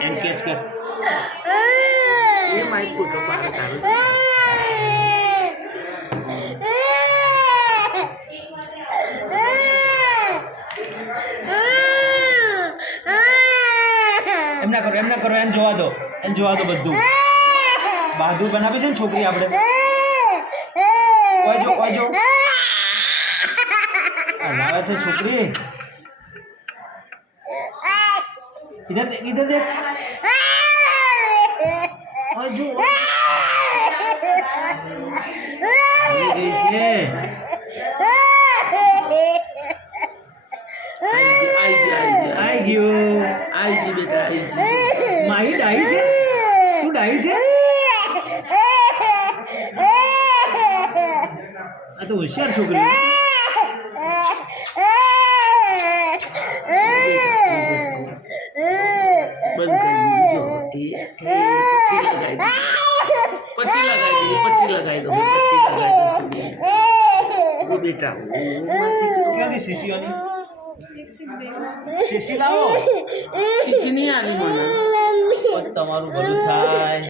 એમ catch કર એ Mike photo પાડે તારો એમ ના કરો એમ જોવા દો બધું બહાદુર બનાવે છે ને છોકરી આપણે ઓય જો લાવે છે છોકરી इधर देख और जो आई जी बेटा आई जी माही डाई से तू डाई से तो होशियार छोकरी बंद कर दीजिए पट्टी लगाई दो वो बेटा क्या दी शीशी वाली शीशी लाओ शीशी नहीं आनी મને તમારું ભલું થાય